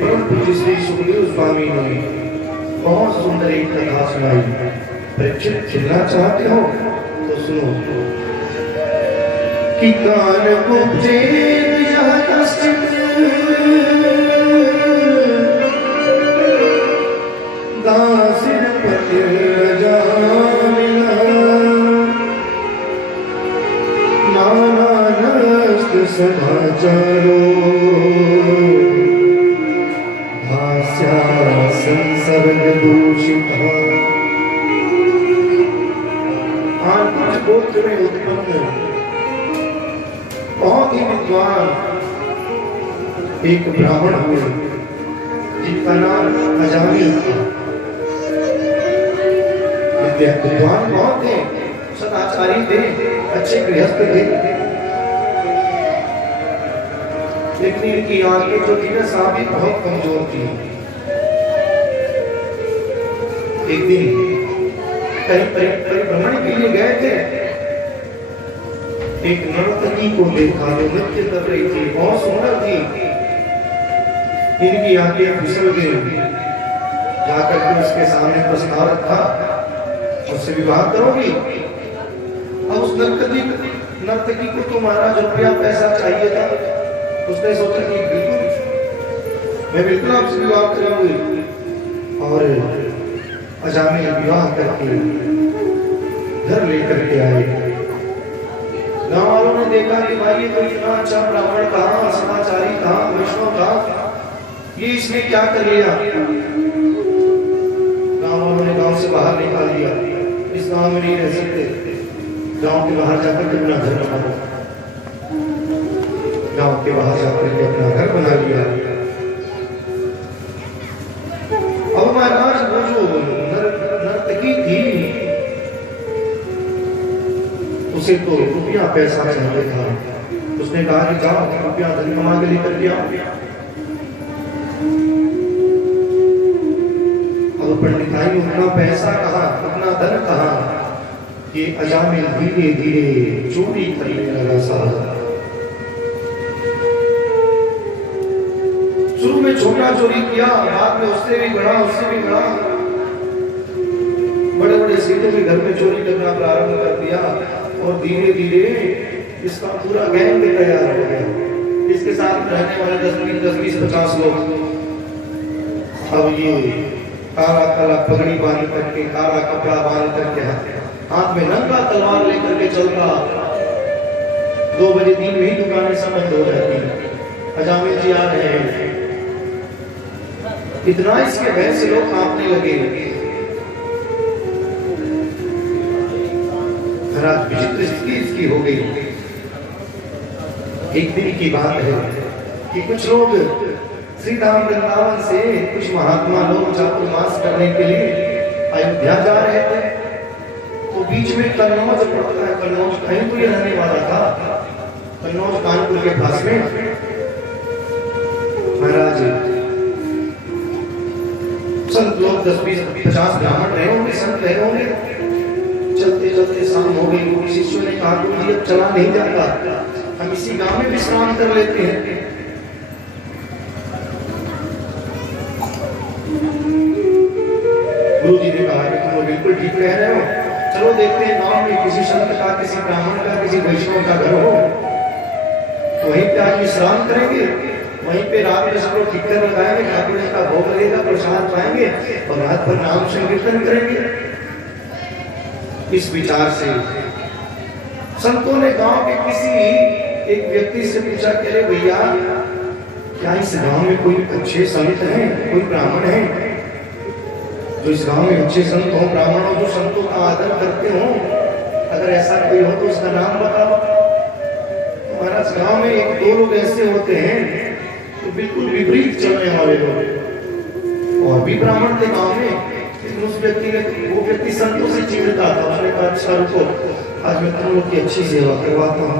परम पूज्य श्री सुखदेव स्वामी ने बहुत सुंदर एक कथा सुनाई। परीक्षित सुनना चाहते हो तो सुनो। कि कान उपजे यह कष्ट दासिर पति जामिना नाना नष्ट समाचारो भास्या संसर्ग दूषिता। कुछ गोत्र में उत्पन्न बहुत ही विद्वान एक ब्राह्मण हुए जिनका नाम अजामिल था। विद्वान बहुत थे, सदाचारी थे, अच्छे गृहस्थ थे, लेकिन इनकी आंखें जो थी ना साफ बहुत कमजोर थी। एक दिन कहीं परिभ्रमण के लिए गए थे, एक नर्तकी को देखा जो नृत्य कर रही थी, बहुत सुंदर थी। इनकी आंखें फिसल गई। जाकर के उसके सामने प्रस्ताव रखा, उससे विवाह करोगी? अब उस नर्तकी को तो महाराज रुपया पैसा चाहिए था। उसने सोचा कि मैं बिल्कुल आपसे विवाह करूंगी। और अजामिल विवाह करके घर लेकर के आए। गांव वालों ने देखा कि भाई ये तो इतना अच्छा ब्राह्मण कहाँ, समाचारी कहाँ, वैष्णव कहाँ, ये इसने क्या कर लिया। गांव वालों ने गांव से बाहर निकाल दिया। इस गांव में नहीं रह सकते, गांव के बाहर जाकर के अपना घर बना लो। गांव के बाहर जाकर के अपना घर बना लिया। अब महाराज वो जो नर्तकी थी उसे तो रुपया पैसा चाहिए था। उसने कहा कि जाओ रुपया धन कमा के लेकर के आओ। अब पंडिताई उतना पैसा कहा, उतना धन कहा कि अजामिल धीरे धीरे चोरी करने लगा। सारा शुरू में छोटा चोरी किया, बाद में उससे भी बड़ा, उससे भी बड़ा, बड़े बड़े सीधे भी घर में चोरी करना प्रारंभ कर दिया। और धीरे धीरे इसका पूरा गैंग तैयार हो गया। इसके साथ रहने वाले 10-20-50 लोग। अब ये काला काला पगड़ी बांध करके, काला कपड़ा बांध करके, हाथ में नंगा तलवार लेकर के चलता। 2 बजे 3 में ही दुकानें सब बंद हो जाती। अजामिल जी आ रहे हैं। इतना इसके भय से लोग कांपने लगे। विचित्र स्थिति इसकी हो गई। एक दिन की बात है कि कुछ लोग श्री धाम वृंदावन से कुछ महात्मा लोग चातुर्मास करने के लिए अयोध्या जा रहे थे। तो बीच में कन्नौज पड़ता है। कन्नौज कहीं तो ये रहने वाला था, कन्नौज कानपुर के पास में। महाराज संत लोग 10-20-50 ब्राह्मण रहे होंगे, संत रहे होंगे। चलते चलते शाम हो गई। शिष्यों ने कहा कि अब चला नहीं जाता, हम इसी गांव में विश्राम कर लेते हैं। गुरु जी ने कहा कि तुम बिल्कुल ठीक कह रहे हो, चलो देखते हैं गांव में किसी संत का, किसी ब्राह्मण का, किसी वैष्णव का घर हो, वहीं पे आज विश्राम करेंगे। वहीं पे रात में सब लोग टिक्कर लगाएंगे, ठाकुर जी का भोग लगेगा, प्रसाद पाएंगे और रात भर नाम संकीर्तन करेंगे। इस विचार से संतों ने गांव के किसी एक व्यक्ति से पूछा कि अरे भैया, क्या इस गांव में कोई अच्छे संत हैं, कोई ब्राह्मण हैं जो इस गांव में अच्छे संत हो, ब्राह्मण हो, जो संतों का आदर करते हो? अगर ऐसा कोई हो तो उसका नाम बताओ। महाराज गांव में 1-2 लोग ऐसे होते हैं तो बिल्कुल विपरीत चलने वाले लोग, और भी ब्राह्मण थे गांव में। उस व्यक्ति ने, वो व्यक्ति संतों से चिढ़ता था। उसने कहा अच्छा रुको, आज मैं तुम लोग की अच्छी सेवा करवाता हूँ,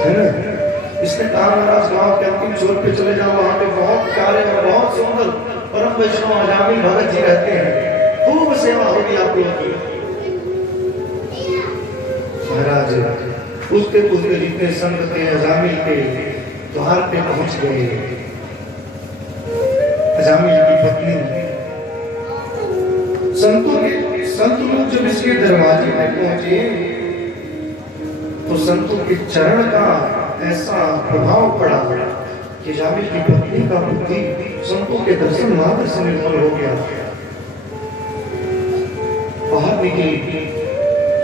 है ना। इसने कहा महाराज गांव के अंतिम छोर पे चले जाओ, वहां पे बहुत प्यारे और बहुत सुंदर परम वैष्णव अजामिल भगत जी रहते हैं, खूब सेवा होगी आप लोगों की। महाराज उसके जितने संत थे अजामिल के द्वार पे पहुंच गए। अजामिल की पत्नी संत लोग जब इसके दरवाजे में पहुंचे तो संतों के चरण का ऐसा प्रभाव पड़ा कि अजामिल की पत्नी का बुद्धि संतों के दर्शन मात्र से निर्मल हो गया। बाहर निकली,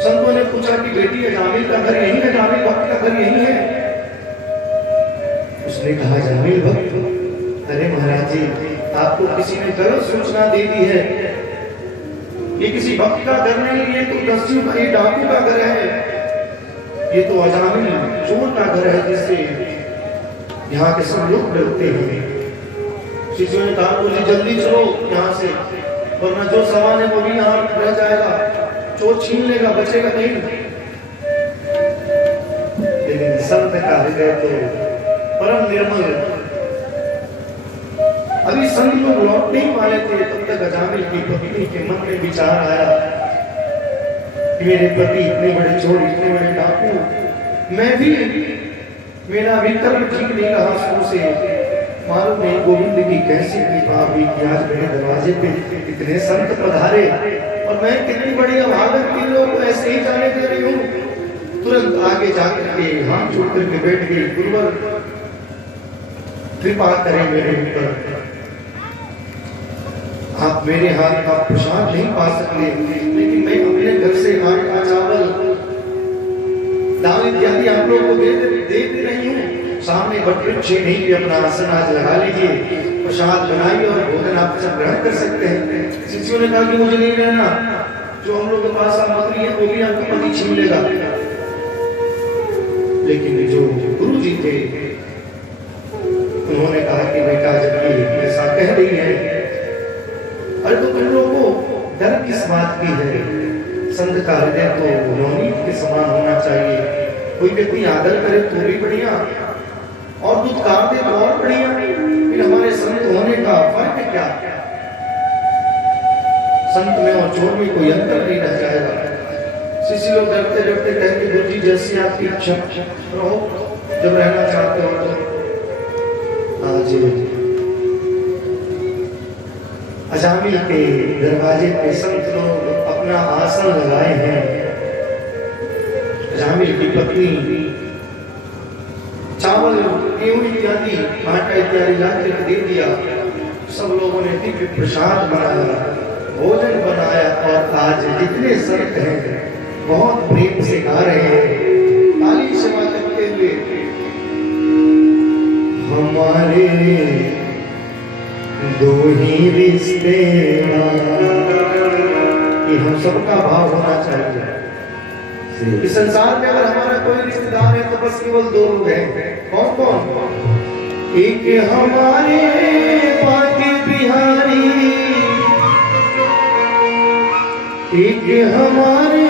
संतों ने पूछा कि बेटी अजामिल का घर यही है, अजामिल भक्त का घर यही है? उसने कहा अजामिल भक्त, अरे महाराज जी आपको किसी ने गलत सूचना दे दी है, ये किसी भक्त का घर नहीं, ये तो दस्यु का, ये डाकू का घर है, ये तो अजामिल चोर का घर है जिससे यहाँ के सब लोग डरते हैं। शिष्यों ने कहा मुझे जल्दी चलो यहाँ से, वरना जो सामान है वो भी यहाँ रह जाएगा, चोर छीन लेगा, बचेगा नहीं। लेकिन संत का हृदय तो परम निर्मल। अभी संत लोग लौट नहीं पाए थे तब तक अजामिल की पत्नी के मन में विचार आया कि मेरे पति इतने बड़े चोर, इतने बड़े डाकू, मैं भी, मेरा भी कर्म ठीक नहीं रहा शुरू से। मालूम नहीं गोविंद की कैसी कृपा हुई कि आज मेरे दरवाजे पे इतने संत पधारे और मैं कितनी बड़ी अभागन की लोग ऐसे ही जाने दे रही हूँ। तुरंत आगे जाकर के हाथ जोड़ करके बैठ गई, गुरुवर कृपा करें मेरे ऊपर, आप मेरे हाथ का प्रसाद नहीं पा सकते, लेकिन मैं अपने घर से आटा चावल दाल इत्यादि आप लोगों को दे रही हूँ। सामने वटवृक्ष नहीं भी अपना आसन आज लगा लीजिए, प्रसाद बनाइए और भोजन आप सब ग्रहण कर सकते हैं। शिष्यों ने कहा कि मुझे नहीं रहना, जो हम लोग के पास सामग्री है वो भी आपको पति छीन लेगा। लेकिन जो गुरु जी थे उन्होंने कहा कि बेटा जब ये ऐसा कह रही है, अरे तो तुम लोगों को डर किस बात की है? संत का हृदय तो नवनीत के समान होना चाहिए। कोई व्यक्ति आदर करे तो भी बढ़िया, और दुत्कार दे तो और बढ़िया, फिर हमारे संत होने का फर्क क्या? संत में और चोर में कोई अंतर नहीं रह जाएगा। शिष्य लोग डरते डरते कहेंगे गुरु जी जैसी आपकी इच्छा, रहो जब रहना चाहते हो तो। आज अजामिल के दरवाजे पे संत लोग अपना आसन लगाए हैं। अजामिल की पत्नी चावल, गेहूं इत्यादि, आटा इत्यादि लाकर दे दिया। सब लोगों ने दिव्य प्रसाद बनाया, भोजन बनाया और आज जितने संत हैं बहुत प्रेम से गा रहे हैं, ताली सेवा करते हुए हमारे दो ही रिश्ते। ये हम सबका भाव होना चाहिए। इस संसार में अगर हमारा कोई रिश्तेदार है तो बस केवल दो लोग हैं। कौन कौन? एक हमारे बाके बिहारी, एक हमारे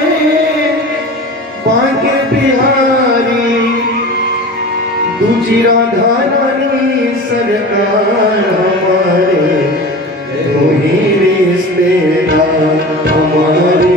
बाके बिहारी, दूसरी राधा रानी सरकार। हमारे दो ही रिश्तेदार, हमारे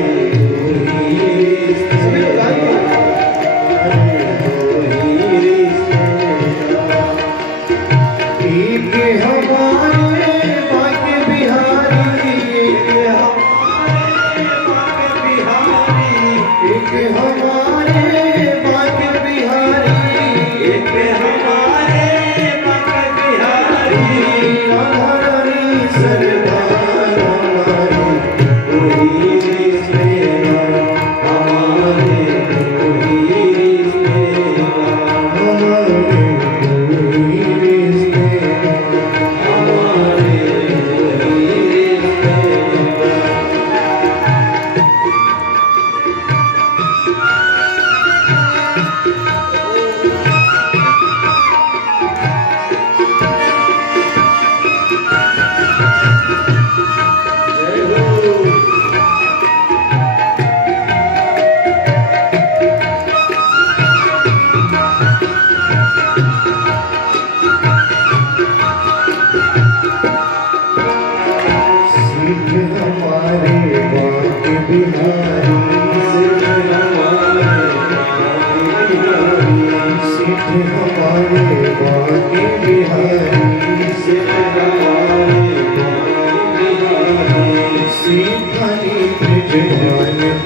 हमारे बाके बिहारी से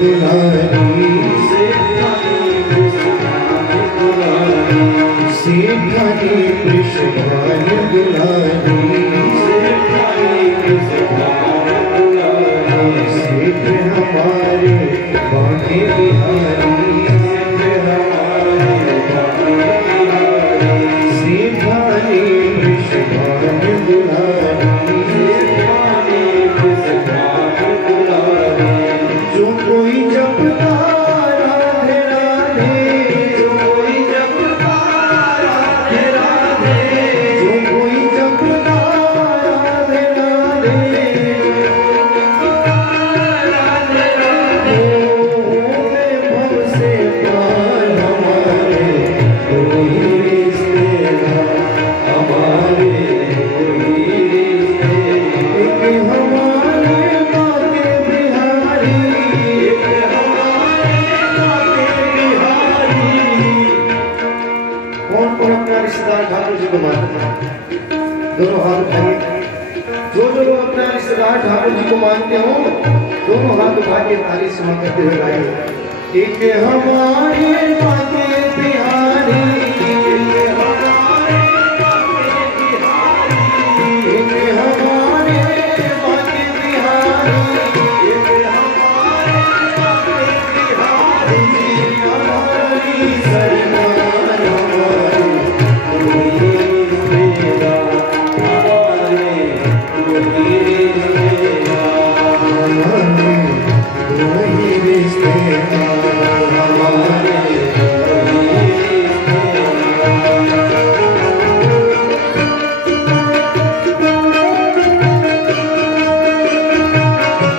दुलारी सेठानी कृष्ण दुलारी सेठ हमारे बांके बिहारी सेठानी कृष्ण दुलारी जो कोई जपता राधे राधे जो कोई जपता राधे राधे जो कोई जपता राधे राधे राधे राधे में भव से प्यार हमारे कोई रिश्तेदार हमारे कोई रिश्तेदार हमारे बाके बिहारी कौन कौन अपना रिश्तेदार ठाकुर जी को मानता है? दोनों हाथ उठाइए। जो लोग अपना रिश्तेदार ठाकुर जी को मानते हो दोनों हाथ उठा के ताली सुना करते हुए गाइए। एक हमारे